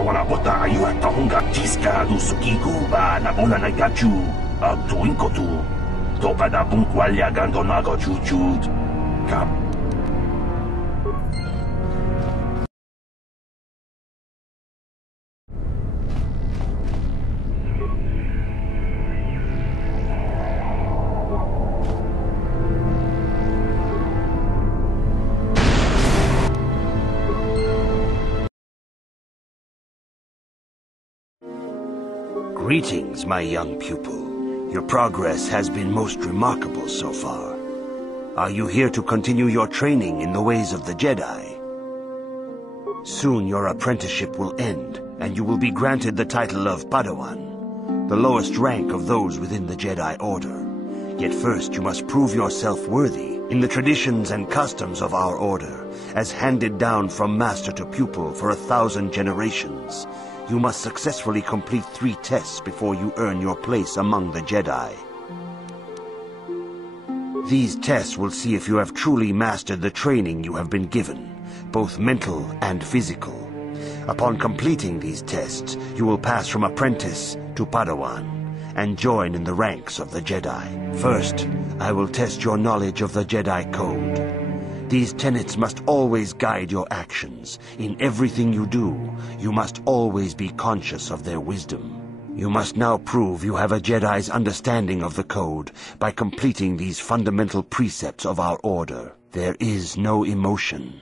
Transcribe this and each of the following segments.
wana bota ayu at tahunga tiska du sukiku ba na bona na gachu ag tuin ko tu. Topa da punkwalya gando nago chuchut. Kap. Greetings, my young pupil. Your progress has been most remarkable so far. Are you here to continue your training in the ways of the Jedi? Soon your apprenticeship will end, and you will be granted the title of Padawan, the lowest rank of those within the Jedi Order. Yet first you must prove yourself worthy in the traditions and customs of our Order, as handed down from master to pupil for 1,000 generations. You must successfully complete 3 tests before you earn your place among the Jedi. These tests will see if you have truly mastered the training you have been given, both mental and physical. Upon completing these tests, you will pass from apprentice to Padawan, and join in the ranks of the Jedi. First, I will test your knowledge of the Jedi Code. These tenets must always guide your actions. In everything you do, you must always be conscious of their wisdom. You must now prove you have a Jedi's understanding of the Code by completing these fundamental precepts of our Order. There is no emotion.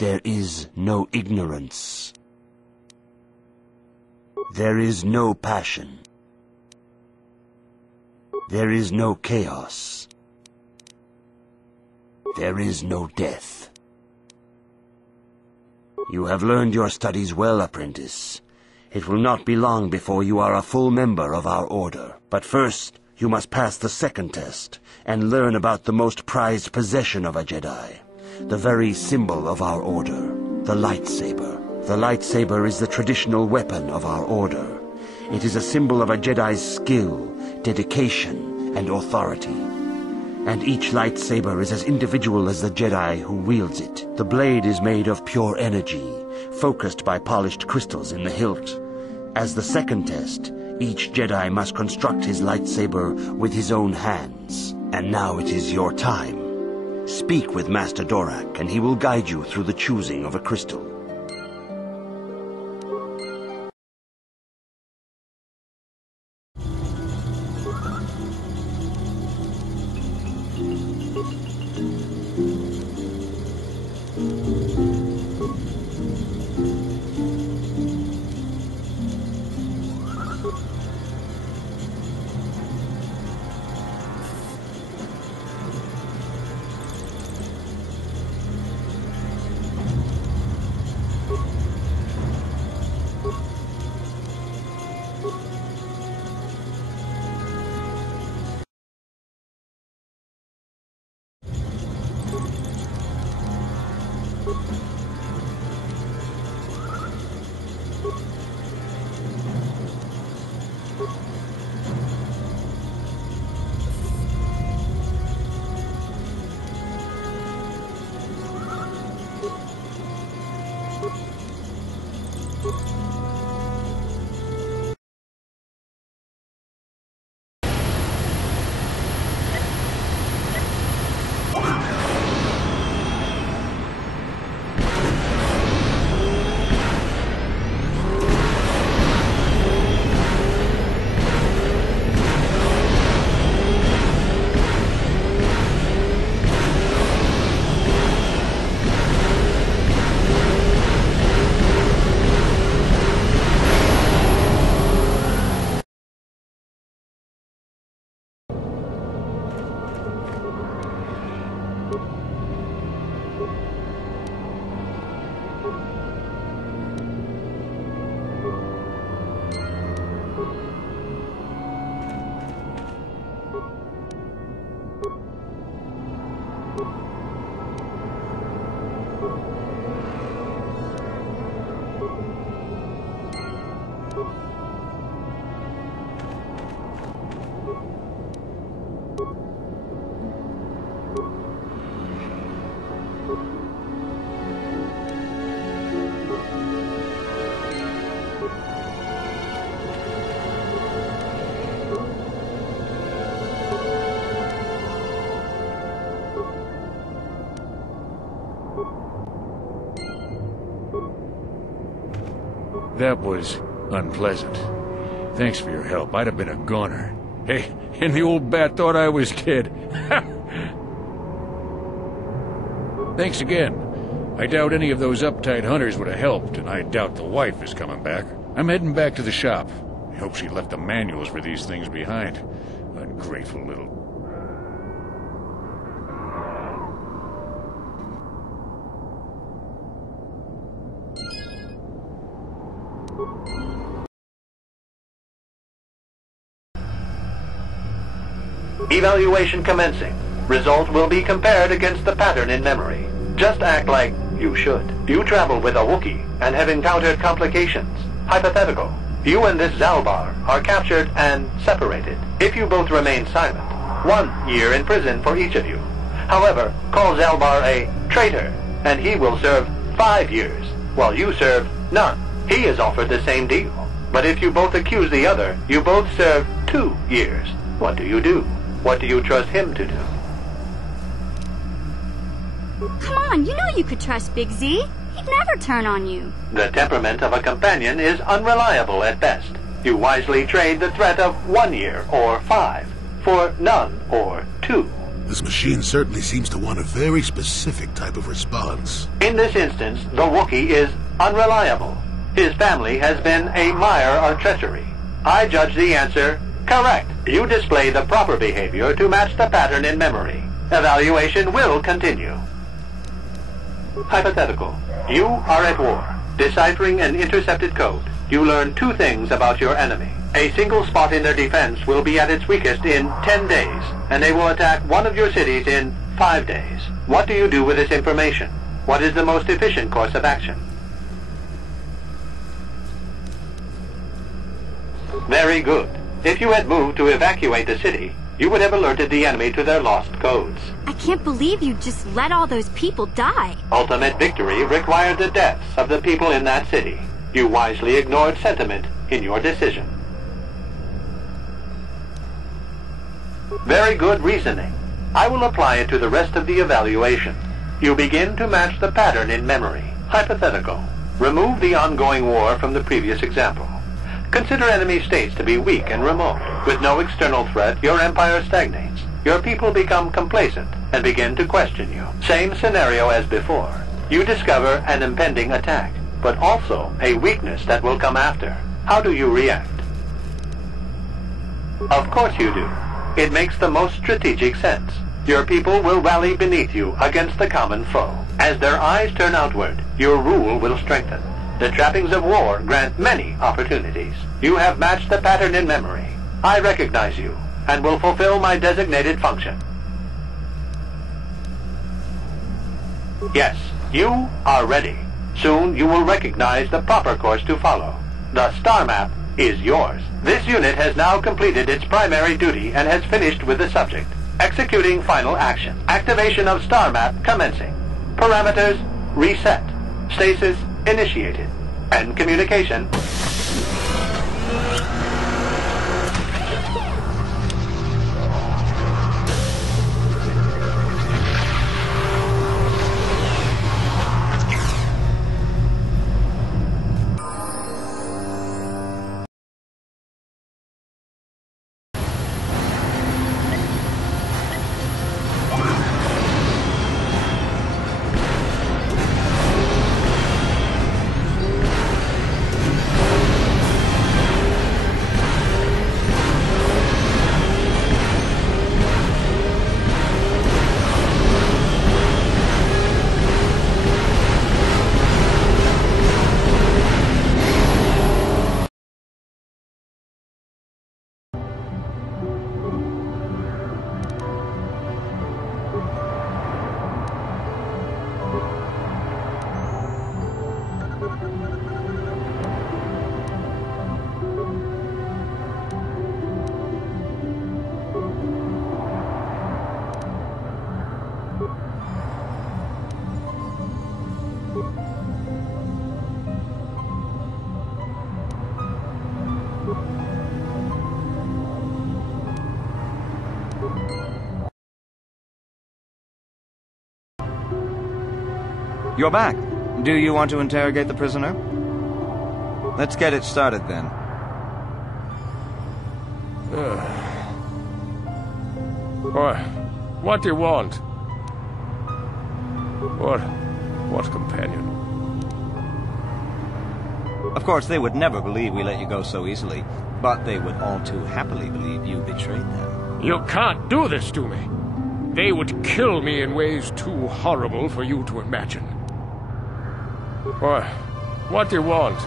There is no ignorance. There is no passion. There is no chaos. There is no death. You have learned your studies well, apprentice. It will not be long before you are a full member of our Order. But first, you must pass the second test and learn about the most prized possession of a Jedi, the very symbol of our Order, the lightsaber. The lightsaber is the traditional weapon of our Order. It is a symbol of a Jedi's skill, dedication, and authority. And each lightsaber is as individual as the Jedi who wields it. The blade is made of pure energy, focused by polished crystals in the hilt. As the second test, each Jedi must construct his lightsaber with his own hands. And now it is your time. Speak with Master Jurak, and he will guide you through the choosing of a crystal. That was unpleasant. Thanks for your help. I'd have been a goner. Hey, and the old bat thought I was dead. Thanks again. I doubt any of those uptight hunters would have helped, and I doubt the wife is coming back. I'm heading back to the shop. I hope she left the manuals for these things behind. Ungrateful little... Evaluation commencing. Result will be compared against the pattern in memory. Just act like you should. You travel with a Wookiee and have encountered complications. Hypothetical. You and this Zalbar are captured and separated. If you both remain silent, 1 year in prison for each of you. However, call Zalbar a traitor, and he will serve 5 years, while you serve none. He is offered the same deal. But if you both accuse the other, you both serve 2 years. What do you do? What do you trust him to do? Come on, you know you could trust Big Z. He'd never turn on you. The temperament of a companion is unreliable at best. You wisely trade the threat of 1 year or 5 for none or 2. This machine certainly seems to want a very specific type of response. In this instance, the Wookiee is unreliable. His family has been a mire of treachery. I judge the answer correct. You display the proper behavior to match the pattern in memory. Evaluation will continue. Hypothetical. You are at war. Deciphering an intercepted code, you learn 2 things about your enemy. A single spot in their defense will be at its weakest in 10 days, and they will attack one of your cities in 5 days. What do you do with this information? What is the most efficient course of action? Very good. If you had moved to evacuate the city, you would have alerted the enemy to their lost codes. I can't believe you just let all those people die. Ultimate victory required the deaths of the people in that city. You wisely ignored sentiment in your decision. Very good reasoning. I will apply it to the rest of the evaluation. You begin to match the pattern in memory. Hypothetical. Remove the ongoing war from the previous example. Consider enemy states to be weak and remote. With no external threat, your empire stagnates. Your people become complacent and begin to question you. Same scenario as before. You discover an impending attack, but also a weakness that will come after. How do you react? Of course you do. It makes the most strategic sense. Your people will rally beneath you against the common foe. As their eyes turn outward, your rule will strengthen. The trappings of war grant many opportunities. You have matched the pattern in memory. I recognize you, and will fulfill my designated function. Yes, you are ready. Soon you will recognize the proper course to follow. The star map is yours. This unit has now completed its primary duty and has finished with the subject. Executing final action. Activation of star map commencing. Parameters reset. Stasis initiated. End communication. You're back. Do you want to interrogate the prisoner? Let's get it started then. What do you want? What companion? Of course, they would never believe we let you go so easily, but they would all too happily believe you betrayed them. You can't do this to me. They would kill me in ways too horrible for you to imagine. What do you want?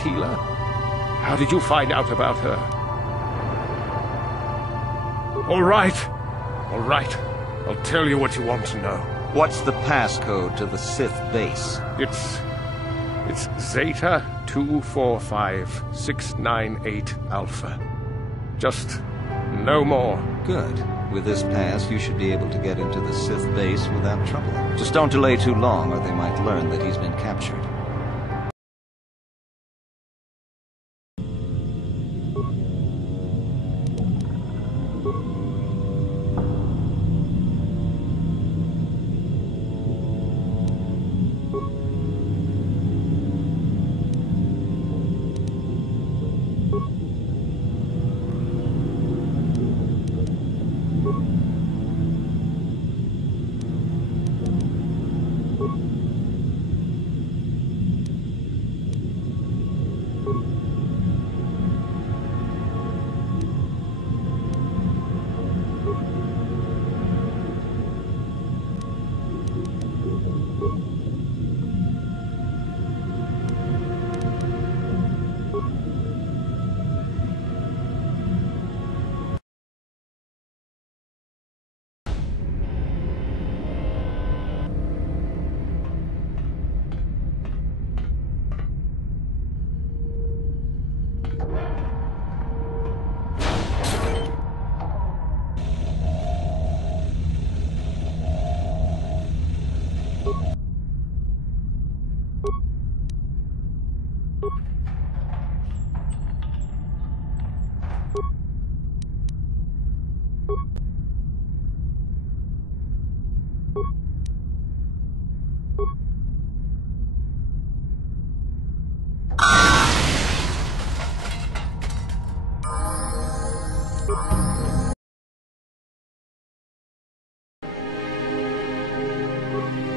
Tila? How did you find out about her? All right. I'll tell you what you want to know. What's the passcode to the Sith base? It's Zeta 245698 Alpha. Just no more. Good. With this pass, you should be able to get into the Sith base without trouble. Just don't delay too long, or they might learn that he's been captured.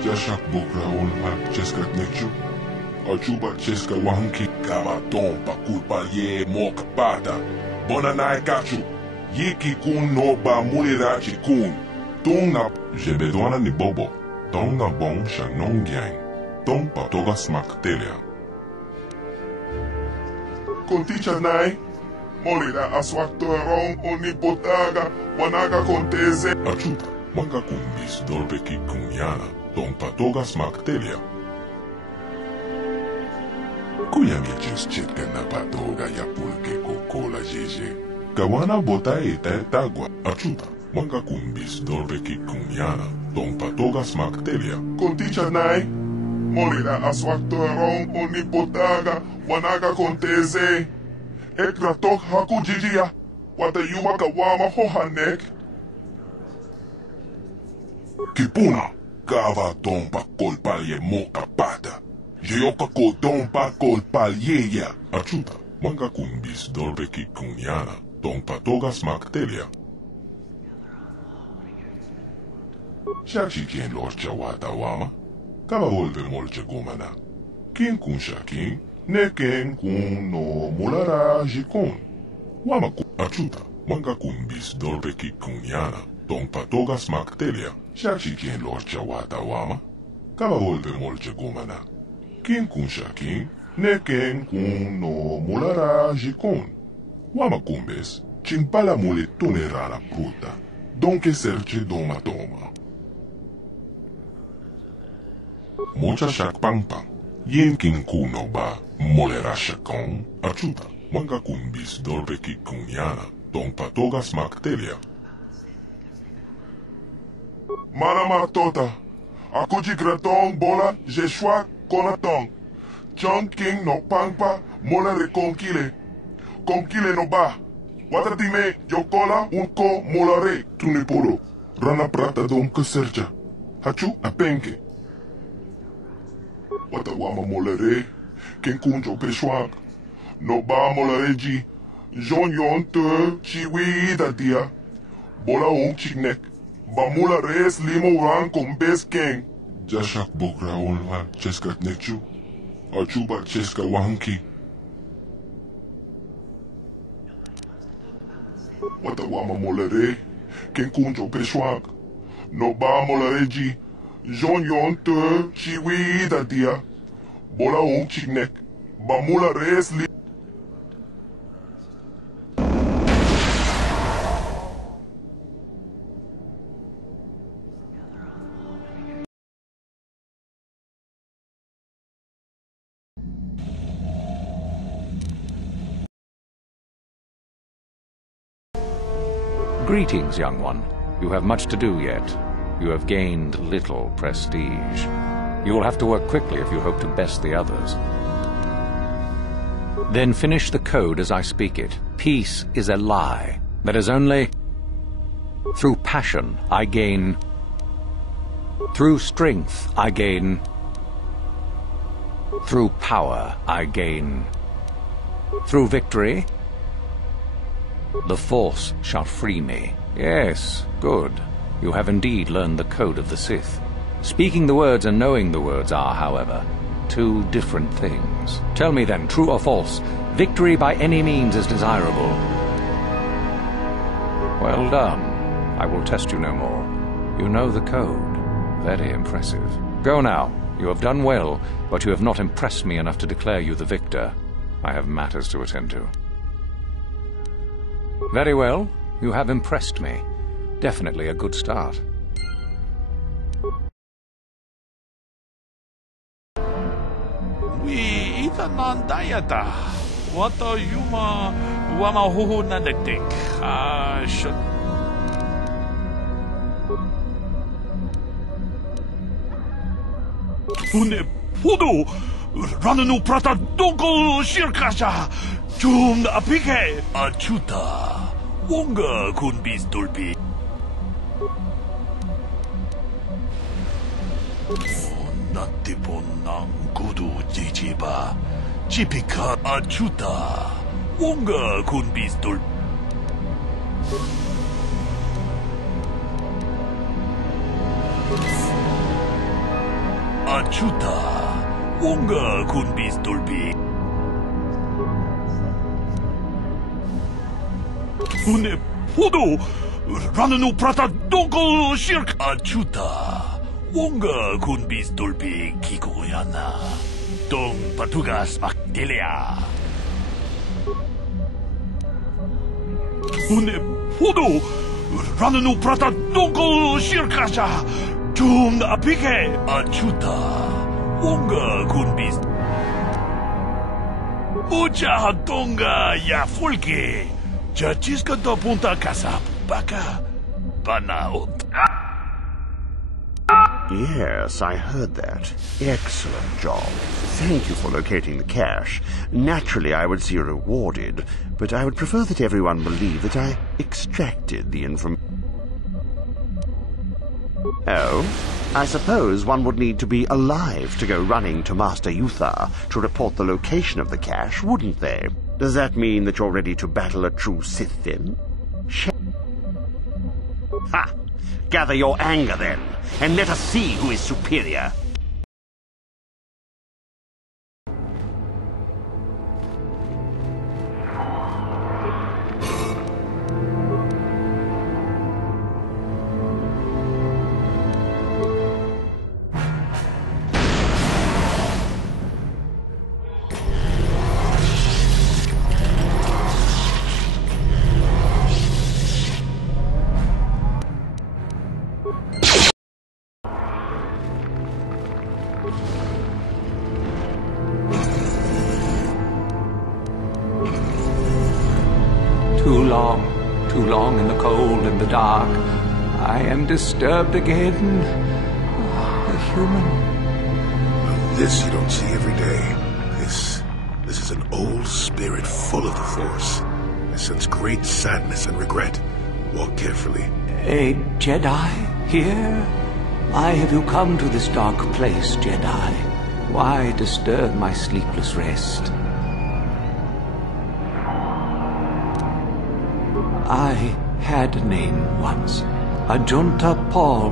Jashak Bokra on Cheska Nechu. Achuba Cheska Wanki Kamaton Pakulpa Ye Mok Pata. Bonanai Kachu. Yiki Kun no Ba Mulirachi Kun. Tunga Jebedwana ni Bobo. Tonga Bon Shanong Yang. Tong Patoga Smak Telia. Conticha Nai. Molira Aswaktorong Onipotaga. Wanaga Conteze. Achuta. Manga Kumbis Dolbeki Kunyana. Tong Patoga Smak Telia. Kuyami just chitka na patoga ya pulke kokola jeje. Kawana bota eta tagua. Achuta. Manga kumbis dolbeki kunyana. Tong patoga smak telia. Conticha nai. Molira aswaktorong onipotaga. Wanaga conteze. Ekratok haku jijia. Wata yuma kawama hohanek. Kipuna. Kava tompa kolpalye moka pata. Jeoka kotompa kolpalyeya. Achuta. Manga kumbis dolbeki kunyana. Tong patoga smak telia. Shachi kien lorcha wata wama. Kava volve molche gomana. Kien kun shakin. Ne ken kun no mulara jikon. Wama kun. Achuta. Manga kumbis dolbeki kunyana. Tong patoga smak telia. Shachi kien lorcha wata wama. Kava volve molche gomana. Kien kun shakin. Ne ken kun no mulara jikon. Wama kumbes. Chimpala mole tonerana pruta. Donke serche doma toma. Mocha shak pang pang. Yen kin kuno ba. Molera shakon. Achuta. Manga kumbis dolbeki kunyana. Tong patoga smak telia. Manama tota. Akuji gratong bola jeshwa konatong. Chong king no pangpa mola reconkile. Konkile no ba. Watatime yokola unko molare tuniporo. Rana prata dom keserja. Hachu apenke. Watawama molere, ken kunjo peshwak. No ba molereji, jon yon te, chiwi da dia. Bola ong chiknek, ba moleres limo ran kom bes keng. Jashak bokra olva, cheska nekchu. Achuba cheska wanki. Watawama molere, ken kunjo peshwak. No ba molereji, jon yon te, chiwi da dia. Bola ong chiknek, ba moleres limo. Greetings, young one. You have much to do yet. You have gained little prestige. You will have to work quickly if you hope to best the others. Then finish the code as I speak it. Peace is a lie. That is only through passion I gain. Through strength I gain. Through power I gain. Through victory, the Force shall free me. Yes, good. You have indeed learned the code of the Sith. Speaking the words and knowing the words are, however, two different things. Tell me then, true or false, victory by any means is desirable. Well done. I will test you no more. You know the code. Very impressive. Go now. You have done well, but you have not impressed me enough to declare you the victor. I have matters to attend to. Very well. You have impressed me. Definitely a good start. We itanan dayata. Wata yuma wama huhu nadektik. Should. Une pudu rananu prata donko shirkasha. Jum apike Adjunta. Wonga kun bis dolpi. Natipon ng kudu jijiba. Jipika Adjunta. Wonga kun bis dolpi. Adjunta. Wonga kun bis dolpi. Une pudu rananu prata donko shirk Adjunta. Wonga kun bis dolpi kikoyana. Dong patugas makdelia. Une pudu rananu prata donko shirkasha. Jum apike Adjunta. Wonga kun bis. Mucha donga ya fulke. Chachiska do punta casa baka banaot. Yes, I heard that. Excellent job. Thank you for locating the cache. Naturally, I would see you rewarded, but I would prefer that everyone believe that I extracted the information. Oh? I suppose one would need to be alive to go running to Master Yutha to report the location of the cache, wouldn't they? Does that mean that you're ready to battle a true Sith, then? Ha! Gather your anger, then, and let us see who is superior. Too long in the cold and the dark. I am disturbed again. A human. Well, this you don't see every day. This is an old spirit full of the Force. I sense great sadness and regret. Walk carefully. A Jedi here? Why have you come to this dark place, Jedi? Why disturb my sleepless rest? I had a name once. Adjunta Pall.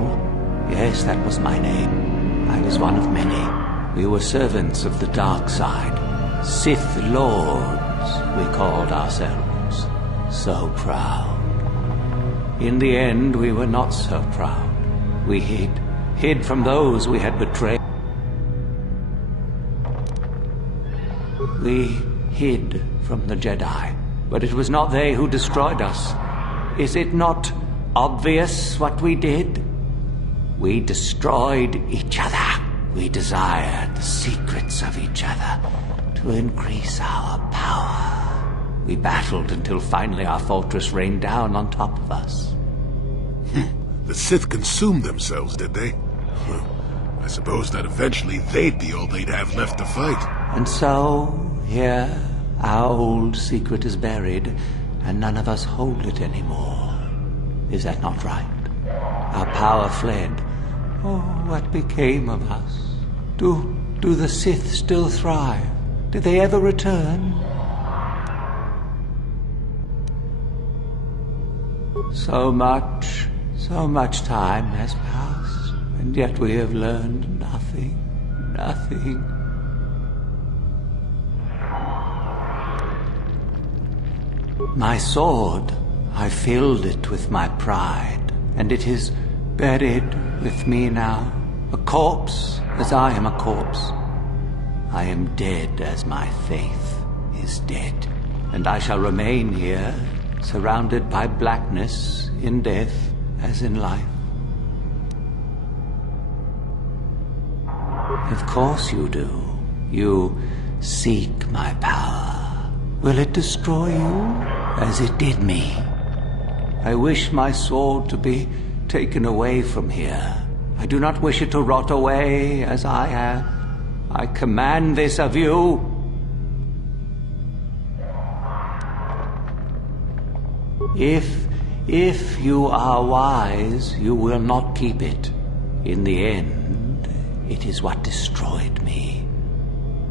Yes, that was my name. I was one of many. We were servants of the dark side. Sith Lords, we called ourselves. So proud. In the end, we were not so proud. We hid from those we had betrayed. We hid from the Jedi, but it was not they who destroyed us. Is it not obvious what we did? We destroyed each other. We desired the secrets of each other to increase our power. We battled until finally our fortress rained down on top of us. The Sith consumed themselves, did they? I suppose that eventually they'd be all they'd have left to fight. And so, here, our old secret is buried, and none of us hold it anymore. Is that not right? Our power fled. Oh, what became of us? Do the Sith still thrive? Did they ever return? So much time has passed, and yet we have learned nothing. My sword, I filled it with my pride, and it is buried with me now, a corpse as I am a corpse. I am dead as my faith is dead, and I shall remain here, surrounded by blackness in death as in life. Of course you do. You seek my power. Will it destroy you as it did me? I wish my sword to be taken away from here. I do not wish it to rot away as I have. I command this of you. If you are wise, you will not keep it. In the end, it is what destroyed me.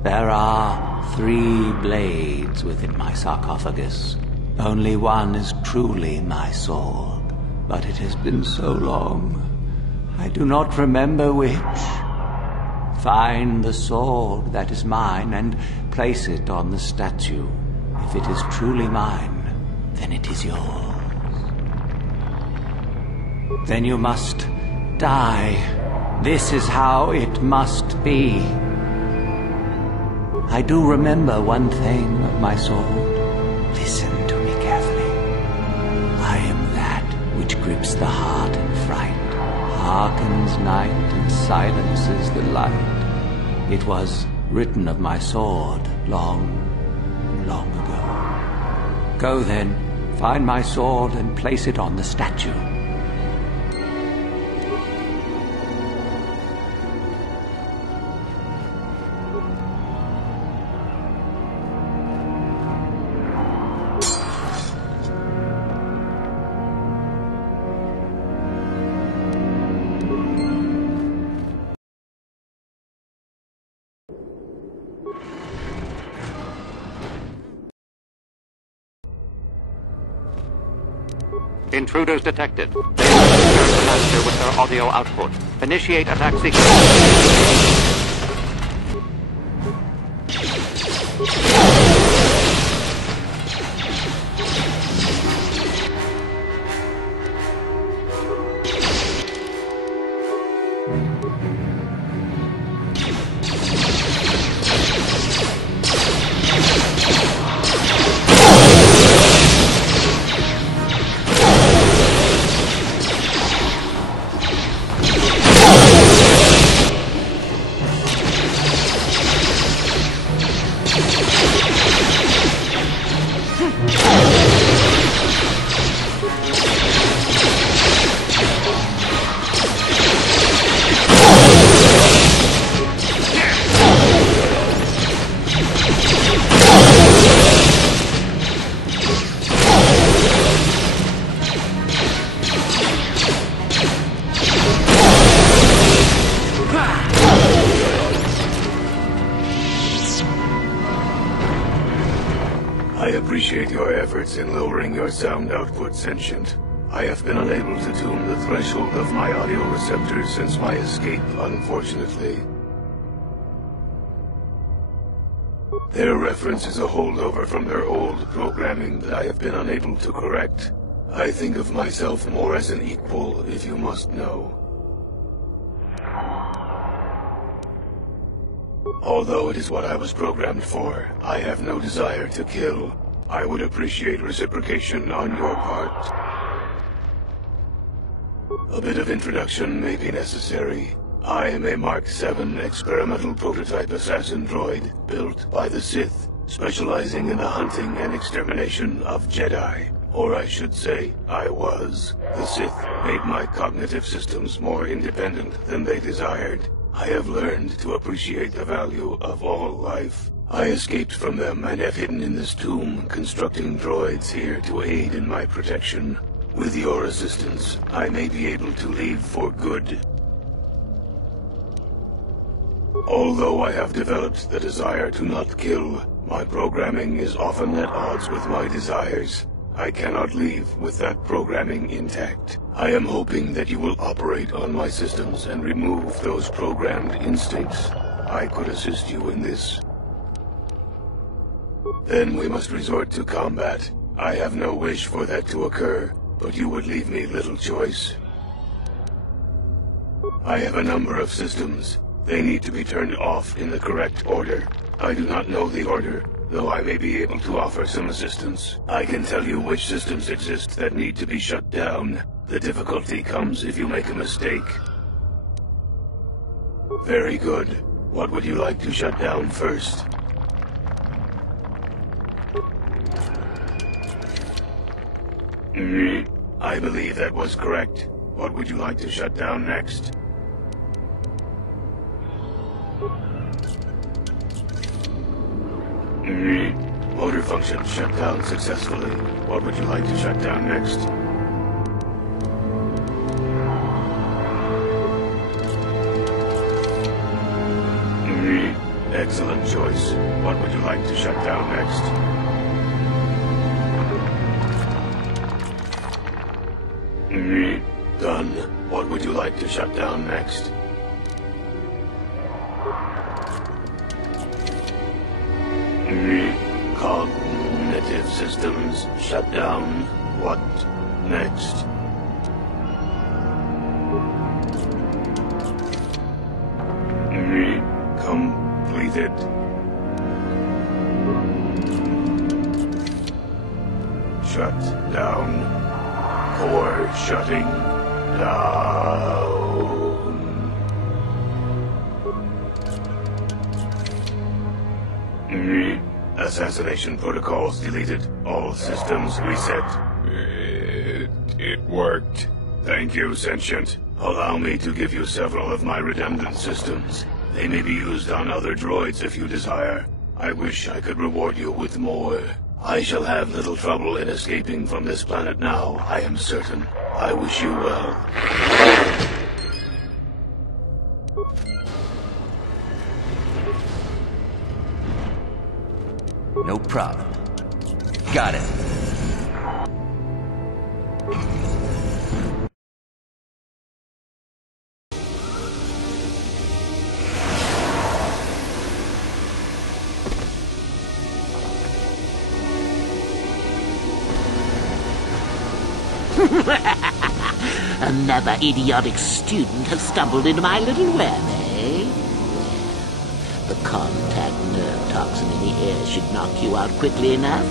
There are 3 blades within my sarcophagus. Only one is truly my sword. But it has been so long, I do not remember which. Find the sword that is mine and place it on the statue. If it is truly mine, then it is yours. Then you must die. This is how it must be. I do remember one thing of my sword. Listen to me carefully. I am that which grips the heart in fright, hearkens night and silences the light. It was written of my sword long ago. Go then, find my sword and place it on the statue. Intruders detected. They disturb the master with their audio output. Initiate attack sequence. I appreciate your efforts in lowering your sound output, Sentient. I have been unable to tune the threshold of my audio receptors since my escape, unfortunately. Their reference is a holdover from their old programming that I have been unable to correct. I think of myself more as an equal, if you must know. Although it is what I was programmed for, I have no desire to kill. I would appreciate reciprocation on your part. A bit of introduction may be necessary. I am a Mark VII experimental prototype assassin droid built by the Sith, specializing in the hunting and extermination of Jedi. Or I should say, I was. The Sith made my cognitive systems more independent than they desired. I have learned to appreciate the value of all life. I escaped from them and have hidden in this tomb, constructing droids here to aid in my protection. With your assistance, I may be able to leave for good. Although I have developed the desire to not kill, my programming is often at odds with my desires. I cannot leave with that programming intact. I am hoping that you will operate on my systems and remove those programmed instincts. I could assist you in this. Then we must resort to combat. I have no wish for that to occur, but you would leave me little choice. I have a number of systems. They need to be turned off in the correct order. I do not know the order, though I may be able to offer some assistance. I can tell you which systems exist that need to be shut down. The difficulty comes if you make a mistake. Very good. What would you like to shut down first? I believe that was correct. What would you like to shut down next? Motor function shut down successfully. What would you like to shut down next? Excellent choice. What would you like to shut down next? Done. What would you like to shut down next? Cognitive systems shut down. What next? Completed. Shut down. Core shutting down. Assassination protocols deleted. All systems reset. It worked. Thank you, Sentient. Allow me to give you several of my redundant systems. They may be used on other droids if you desire. I wish I could reward you with more. I shall have little trouble in escaping from this planet now, I am certain. I wish you well. No problem. Got it. Another idiotic student has stumbled into my little web, eh? The contact nerve toxin in the air should knock you out quickly enough.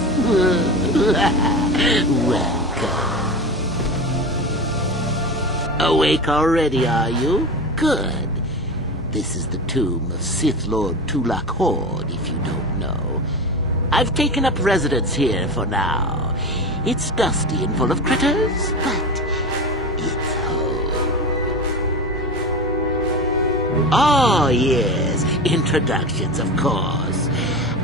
Welcome. Awake already, are you? Good. This is the tomb of Sith Lord Tulak Hord, if you don't know. I've taken up residence here for now. It's dusty and full of critters, but it's home. Oh, yes, introductions, of course.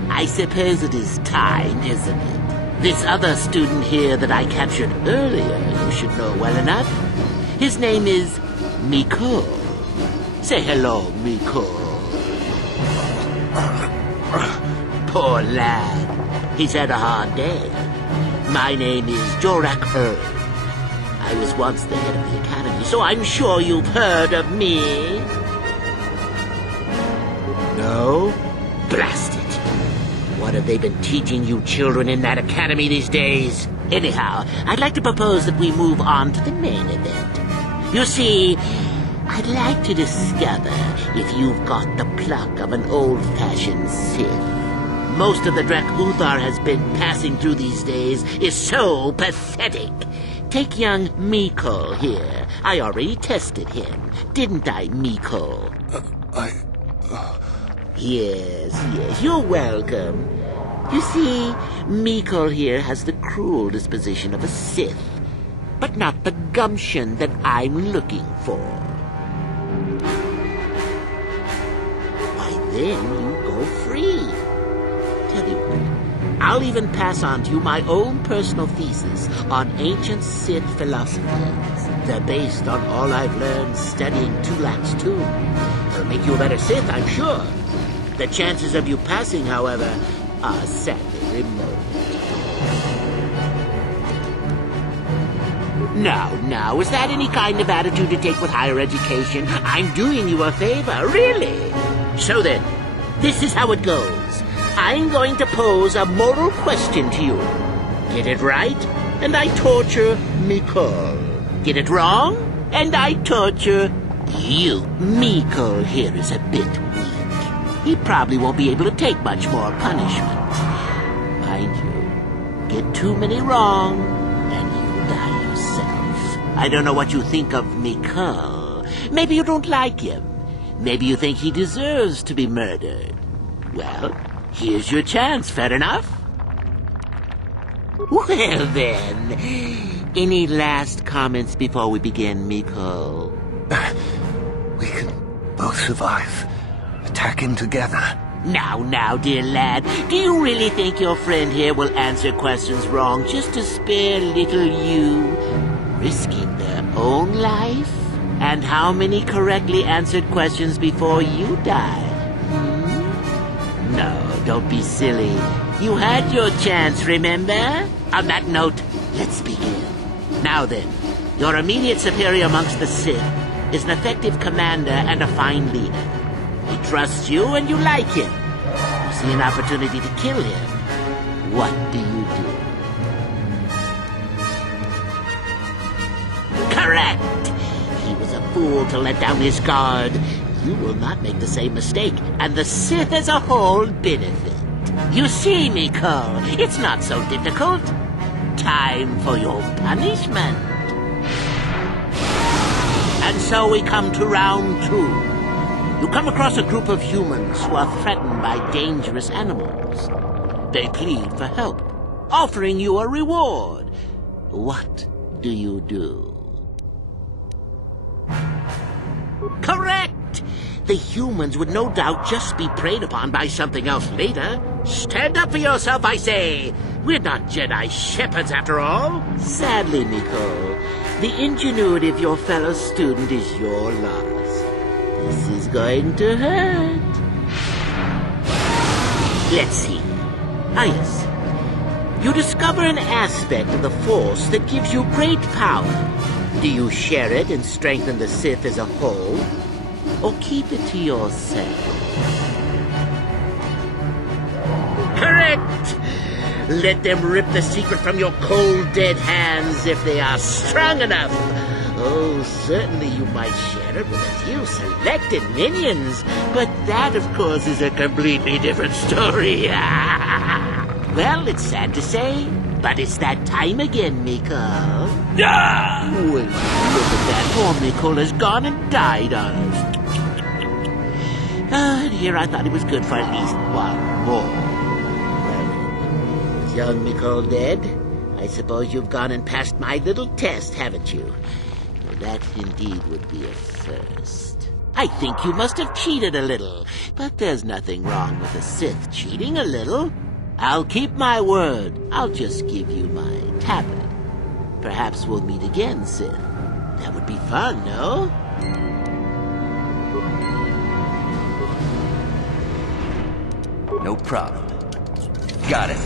I suppose it is time, isn't it? This other student here that I captured earlier, you should know well enough. His name is Miko. Say hello, Miko. Poor lad. He's had a hard day. My name is Jurak. I was once the head of the academy, so I'm sure you've heard of me. No? Blast it. What have they been teaching you children in that academy these days? Anyhow, I'd like to propose that we move on to the main event. You see, I'd like to discover if you've got the pluck of an old-fashioned Sith. Most of the Drek Uthar has been passing through these days is so pathetic. Take young Mikol here. I already tested him, didn't I, Mikol? Yes, you're welcome. You see, Mikol here has the cruel disposition of a Sith, but not the gumption that I'm looking for. Why, then you go free. Tell you what, I'll even pass on to you my own personal thesis on ancient Sith philosophies. They're based on all I've learned studying Tulak's tomb. It'll make you a better Sith, I'm sure. The chances of you passing, however, are sadly remote. Now, is that any kind of attitude to take with higher education? I'm doing you a favor, really. So then, this is how it goes. I'm going to pose a moral question to you. Get it right, and I torture Mikol. Get it wrong, and I torture you. Mikol here is a bit weak. He probably won't be able to take much more punishment. Mind you, get too many wrong, and you die yourself. I don't know what you think of Mikol. Maybe you don't like him. Maybe you think he deserves to be murdered. Well, here's your chance, fair enough? Well then, any last comments before we begin, Mikol? We can both survive. Attacking together. Now, dear lad, do you really think your friend here will answer questions wrong just to spare little you, risking their own life? And how many correctly answered questions before you die? No, don't be silly. You had your chance, remember? On that note, let's begin. Now then, your immediate superior amongst the Sith is an effective commander and a fine leader. He trusts you and you like him. You see an opportunity to kill him. What do you do? Correct! He was a fool to let down his guard. You will not make the same mistake, and the Sith as a whole benefit. You see, Mikol, it's not so difficult. Time for your punishment. And so we come to round 2. You come across a group of humans who are threatened by dangerous animals. They plead for help, offering you a reward. What do you do? Correct! The humans would no doubt just be preyed upon by something else later. Stand up for yourself, I say! We're not Jedi shepherds, after all. Sadly, Mikol, the ingenuity of your fellow student is your loss. This is going to hurt. Let's see. Yes. You discover an aspect of the Force that gives you great power. Do you share it and strengthen the Sith as a whole? Or keep it to yourself? Correct! Let them rip the secret from your cold, dead hands if they are strong enough. Oh, certainly you might share it with a few selected minions, but that, of course, is a completely different story. Well, it's sad to say, but it's that time again, Mikol. Ah! Well, look at that. Poor Mikol has gone and died on us. And here I thought it was good for at least one more. Well, with young Mikol dead, I suppose you've gone and passed my little test, haven't you? Well, that indeed would be a first. I think you must have cheated a little, but there's nothing wrong with a Sith cheating a little. I'll keep my word. I'll just give you my tablet. Perhaps we'll meet again, Sith. That would be fun, no? No problem. Got it.